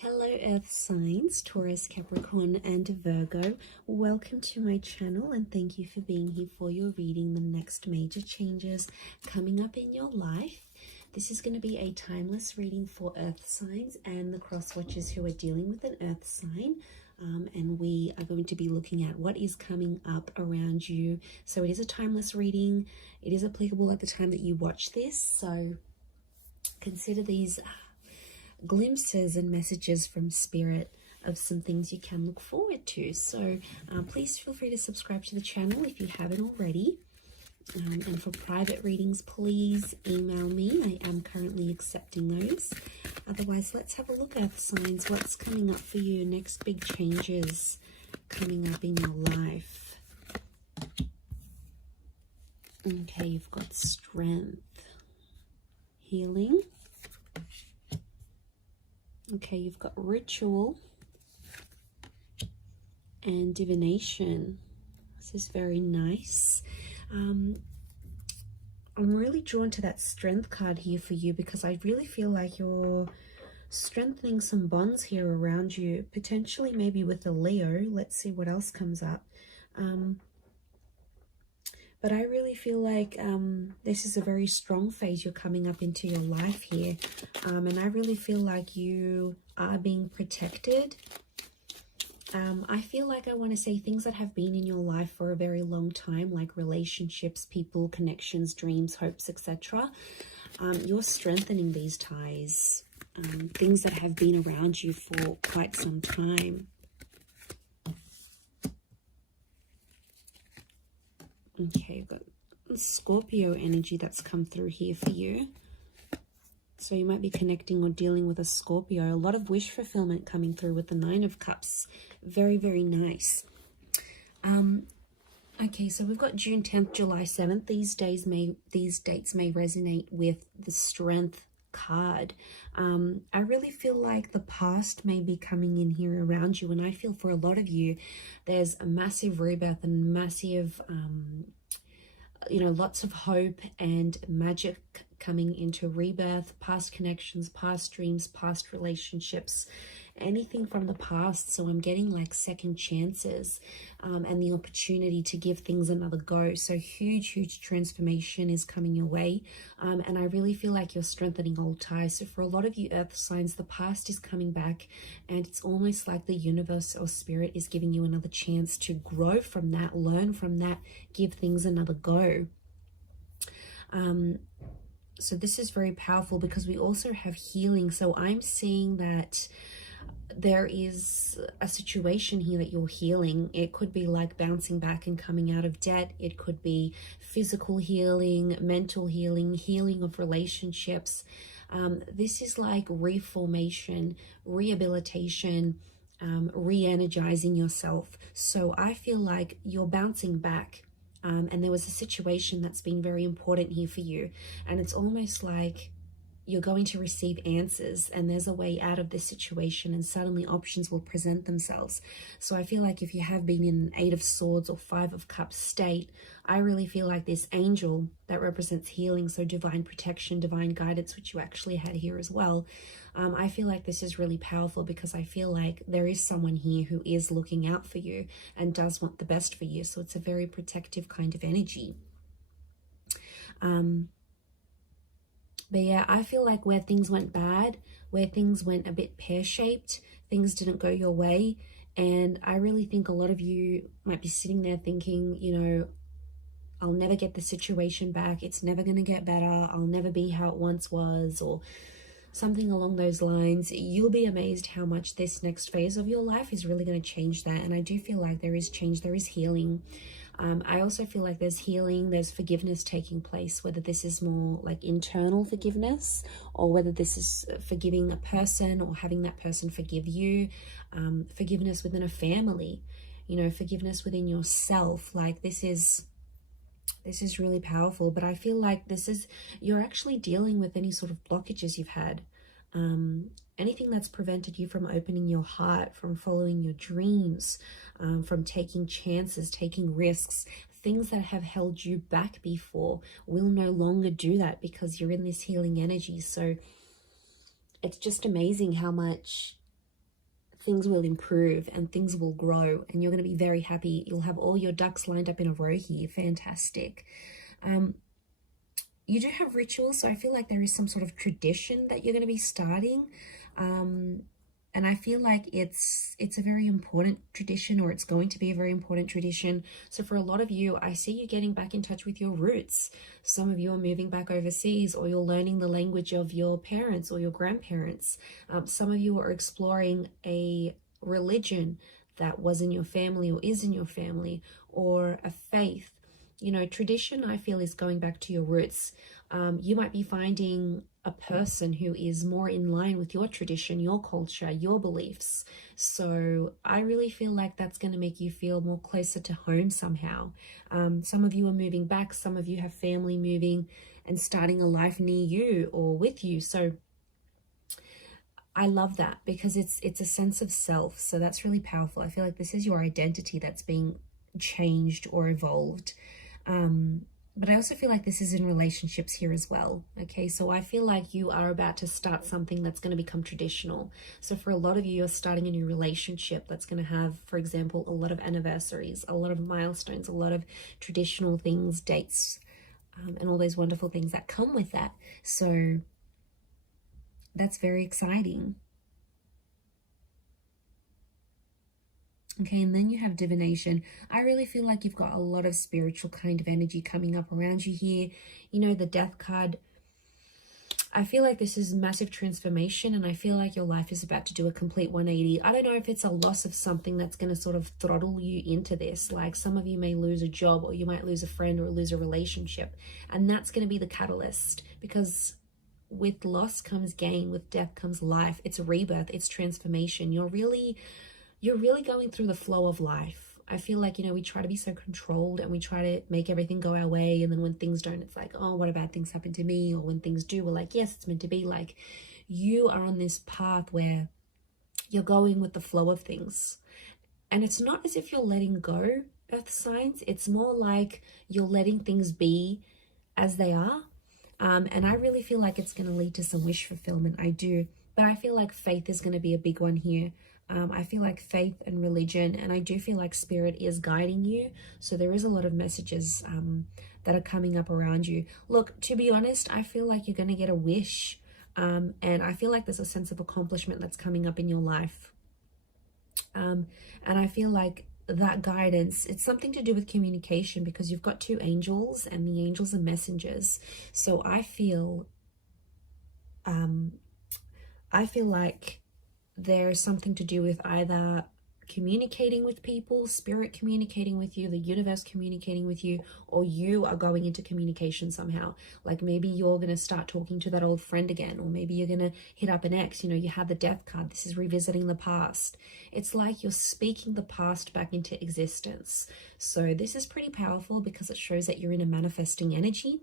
Hello Earth signs, Taurus, Capricorn and Virgo. Welcome to my channel and thank you for being here for your reading, the next major changes coming up in your life. This is going to be a timeless reading for Earth signs and the cross watchers who are dealing with an Earth sign. And we are going to be looking at what is coming up around you. So it is a timeless reading. It is applicable at the time that you watch this. So consider these glimpses and messages from spirit of some things you can look forward to. So please feel free to subscribe to the channel if you haven't already. And for private readings, please email me. I am currently accepting those. Otherwise, let's have a look at the signs. What's coming up for you? Next big changes coming up in your life. Okay, you've got strength, healing. Okay, you've got ritual and divination. This is very nice. I'm really drawn to that strength card here for you because I really feel like you're strengthening some bonds here around you, potentially maybe with a Leo. Let's see what else comes up. But I really feel like this is a very strong phase you're coming up into your life here. And I really feel like you are being protected. I feel like I want to say things that have been in your life for a very long time, like relationships, people, connections, dreams, hopes, etc. You're strengthening these ties, things that have been around you for quite some time. Okay, you've got Scorpio energy that's come through here for you. So you might be connecting or dealing with a Scorpio. A lot of wish fulfillment coming through with the Nine of Cups. Very, very nice. Okay, so we've got June 10th, July 7th. These dates may resonate with the Strength card. I really feel like the past may be coming in here around you, and I feel for a lot of you there's a massive rebirth and massive lots of hope and magic coming into rebirth, past connections, past dreams, past relationships, anything from the past. So I'm getting like second chances and the opportunity to give things another go. So huge transformation is coming your way. And I really feel like you're strengthening old ties. So for a lot of you Earth signs, the past is coming back and it's almost like the universe or spirit is giving you another chance to grow from that, learn from that, give things another go. So this is very powerful because we also have healing. So I'm seeing that there is a situation here that you're healing. It could be like bouncing back and coming out of debt. It could be physical healing, mental healing, healing of relationships. This is like reformation, rehabilitation, re-energizing yourself. So I feel like you're bouncing back. And there was a situation that's been very important here for you. And it's almost like you're going to receive answers and there's a way out of this situation and suddenly options will present themselves. So I feel like if you have been in an 8 of Swords or 5 of Cups state, I really feel like this angel that represents healing, so divine protection, divine guidance, which you actually had here as well. I feel like this is really powerful because I feel like there is someone here who is looking out for you and does want the best for you. So it's a very protective kind of energy. But yeah, I feel like where things went bad, where things went a bit pear-shaped, things didn't go your way. And I really think a lot of you might be sitting there thinking, you know, I'll never get the situation back. It's never going to get better. I'll never be how it once was, or something along those lines. You'll be amazed how much this next phase of your life is really going to change that. And I do feel like there is change, there is healing. I also feel like there's healing, there's forgiveness taking place, whether this is more like internal forgiveness or whether this is forgiving a person or having that person forgive you, forgiveness within a family, you know, forgiveness within yourself. Like this is really powerful. But I feel like you're actually dealing with any sort of blockages you've had. Anything that's prevented you from opening your heart, from following your dreams, from taking chances, taking risks, things that have held you back before will no longer do that because you're in this healing energy. So it's just amazing how much things will improve and things will grow, and you're going to be very happy. You'll have all your ducks lined up in a row here. Fantastic. You do have rituals, so I feel like there is some sort of tradition that you're going to be starting. And I feel like it's a very important tradition, or it's going to be a very important tradition. So for a lot of you, I see you getting back in touch with your roots. Some of you are moving back overseas, or you're learning the language of your parents or your grandparents. Some of you are exploring a religion that was in your family or is in your family, or a faith. You know, tradition, I feel, is going back to your roots. You might be finding a person who is more in line with your tradition, your culture, your beliefs. So I really feel like that's going to make you feel more closer to home somehow. Some of you are moving back. Some of you have family moving and starting a life near you or with you. So I love that, because it's a sense of self. So that's really powerful. I feel like this is your identity that's being changed or evolved. But I also feel like this is in relationships here as well. Okay, so I feel like you are about to start something that's going to become traditional. So for a lot of you, you're starting a new relationship that's going to have, for example, a lot of anniversaries, a lot of milestones, a lot of traditional things, dates, and all those wonderful things that come with that. So that's very exciting. Okay, and then you have divination. I really feel like you've got a lot of spiritual kind of energy coming up around you here. You know, the death card. I feel like this is massive transformation, and I feel like your life is about to do a complete 180. I don't know if it's a loss of something that's going to sort of throttle you into this. Like some of you may lose a job, or you might lose a friend, or lose a relationship. And that's going to be the catalyst, because with loss comes gain, with death comes life. It's a rebirth, it's transformation. You're really going through the flow of life. I feel like, you know, we try to be so controlled, and we try to make everything go our way. And then when things don't, it's like, oh, what bad things happen to me? Or when things do, we're like, yes, it's meant to be. Like, you are on this path where you're going with the flow of things. And it's not as if you're letting go, earth signs. It's more like you're letting things be as they are. And I really feel like it's going to lead to some wish fulfillment. I do. But I feel like faith is going to be a big one here. I feel like faith and religion, and I do feel like spirit is guiding you. So there is a lot of messages that are coming up around you. Look, to be honest, I feel like you're going to get a wish. And I feel like there's a sense of accomplishment that's coming up in your life. And I feel like that guidance, it's something to do with communication, because you've got two angels, and the angels are messengers. So I feel like there's something to do with either communicating with people, spirit communicating with you, the universe communicating with you, or you are going into communication somehow. Like maybe you're going to start talking to that old friend again, or maybe you're going to hit up an ex. You know, you have the death card. This is revisiting the past. It's like you're speaking the past back into existence. So this is pretty powerful, because it shows that you're in a manifesting energy.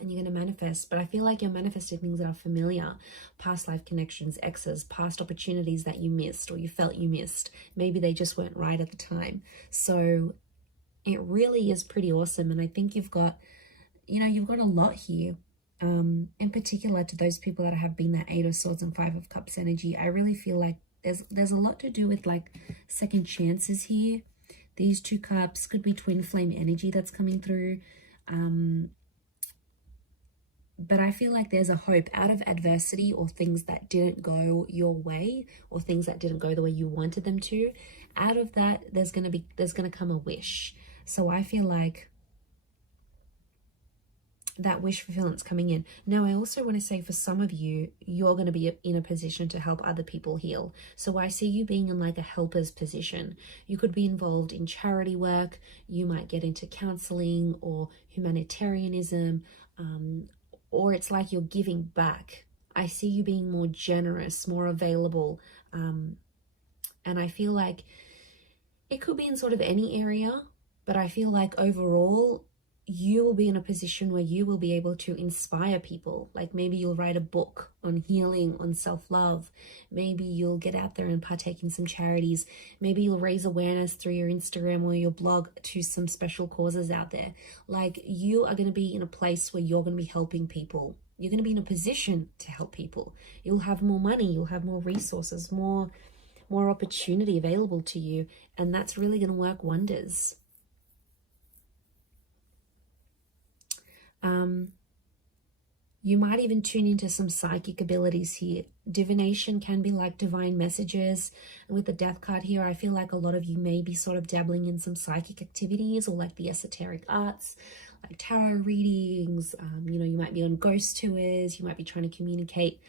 And you're going to manifest, but I feel like you're manifesting things that are familiar, past life connections, exes, past opportunities that you missed, or you felt you missed. Maybe they just weren't right at the time. So it really is pretty awesome. And I think you've got a lot here. In particular, to those people that have been that 8 of Swords and 5 of Cups energy, I really feel like there's a lot to do with like second chances here. These 2 cups could be twin flame energy that's coming through. But I feel like there's a hope out of adversity, or things that didn't go your way, or things that didn't go the way you wanted them to. Out of that, there's going to come a wish. So I feel like that wish fulfillment's coming in. Now, I also want to say, for some of you, you're going to be in a position to help other people heal. So I see you being in like a helper's position. You could be involved in charity work. You might get into counseling or humanitarianism, or it's like you're giving back. I see you being more generous, more available. And I feel like it could be in sort of any area, but I feel like overall, you will be in a position where you will be able to inspire people. Like maybe you'll write a book on healing, on self-love. Maybe you'll get out there and partake in some charities. Maybe you'll raise awareness through your Instagram or your blog to some special causes out there. Like you are going to be in a place where you're going to be helping people. You're going to be in a position to help people. You'll have more money. You'll have more resources, more more opportunity available to you, and that's really going to work wonders. You might even tune into some psychic abilities here. Divination can be like divine messages. And with the Death card here, I feel like a lot of you may be sort of dabbling in some psychic activities or like the esoteric arts, like tarot readings. You know, you might be on ghost tours. You might be trying to communicate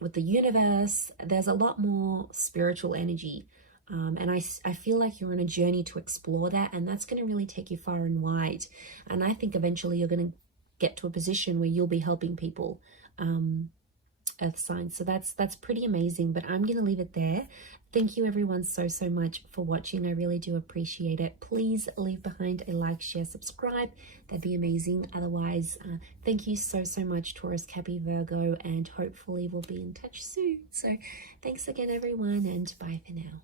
with the universe. There's a lot more spiritual energy. And I feel like you're on a journey to explore that, and that's going to really take you far and wide. And I think eventually you're going to get to a position where you'll be helping people, earth signs. So that's pretty amazing, but I'm going to leave it there. Thank you everyone so much for watching. I really do appreciate it. Please leave behind a like, share, subscribe. That'd be amazing. Otherwise, thank you so much, Taurus, Cappy, Virgo, and hopefully we'll be in touch soon. So thanks again everyone, and bye for now.